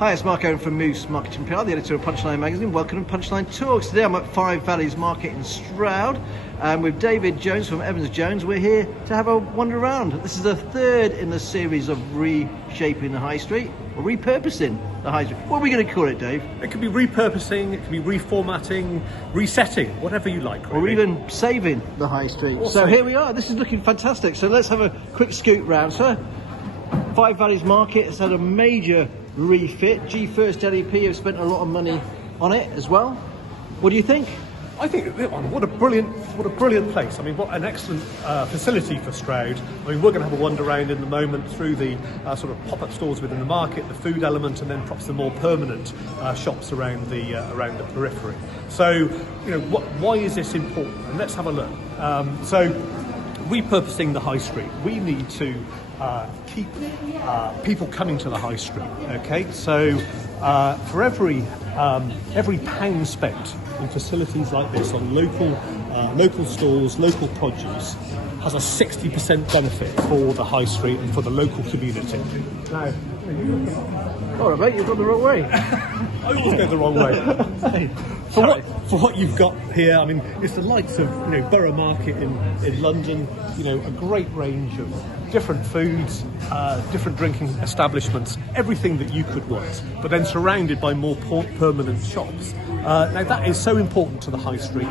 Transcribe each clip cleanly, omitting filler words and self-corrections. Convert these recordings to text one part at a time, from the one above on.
Hi, it's Mark Owen from Moose Marketing PR, the editor of Punchline Magazine. Welcome to Punchline Talks. Today I'm at Five Valleys Market in Stroud with David Jones from Evans Jones. We're here to have a wander around. This is the third in the series of reshaping the high street, or repurposing the high street. What are we going to call it, Dave? It could be repurposing, it could be reformatting, resetting, whatever you like, really. Or even saving the high street. So here we are. This is looking fantastic. So let's have a quick scoot round, sir. Five Valleys Market has had a major refit. G First LEP have spent a lot of money on it as well. What do you think? I think what a brilliant place. I mean, what an excellent facility for Stroud. I mean, we're going to have a wander around in the moment through the sort of pop-up stores within the market, the food element, and then perhaps the more permanent shops around the periphery. So, you know, why is this important? And let's have a look. So, repurposing the high street. We need to keep people coming to the high street. Okay, so for every pound spent in facilities like this on local stores, local produce, has a 60% benefit for the high street and for the local community. Now, all right, mate, you've gone the wrong way. I always go the wrong way. For what you've got here, I mean, it's the likes of Borough Market in London. A great range of different foods, different drinking establishments, everything that you could want, but then surrounded by more permanent shops. Now that is so important to the high street,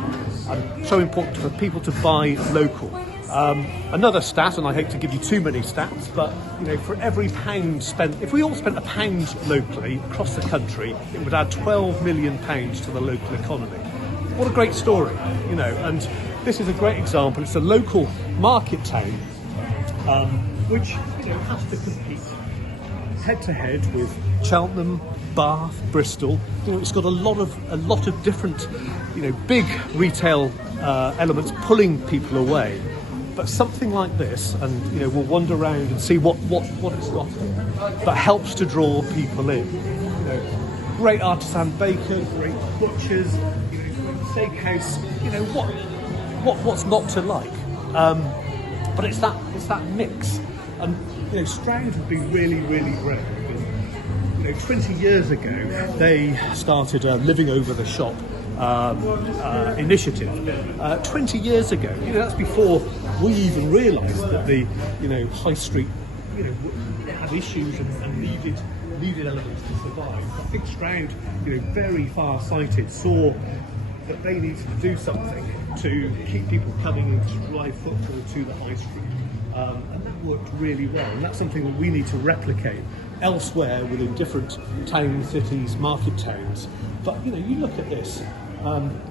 and so important for people to buy local. Another stat, and I hate to give you too many stats, but for every pound spent, if we all spent £1 locally across the country, it would add £12 million to the local economy. What a great story, and this is a great example. It's a local market town which has to compete head to head with Cheltenham, Bath, Bristol. It's got a lot of different big retail elements pulling people away. But something like this, and we'll wander around and see what it's got here, that helps to draw people in. Great artisan baker, great butchers, great steakhouse. What's not to like? But it's that mix, and Stroud would be really great. 20 years ago, they started a living over the shop initiative. 20 years ago, that's before we even realised that the high street had issues and needed elements to survive. I think Stroud, very far-sighted, saw that they needed to do something to keep people coming and to drive footfall to the high street. And that worked really well, and that's something that we need to replicate elsewhere within different towns, cities, market towns. But you look at this,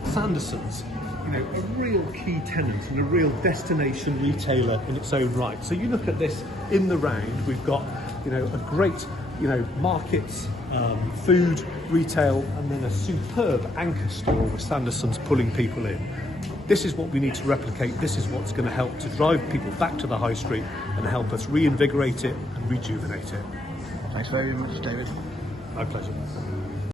Sanderson's, a real key tenant and a real destination retailer in its own right. So you look at this in the round, we've got a great markets, food, retail, and then a superb anchor store with Sanderson's pulling people in. This is what we need to replicate. This is what's going to help to drive people back to the high street and help us reinvigorate it and rejuvenate it. Thanks very much, David. My pleasure.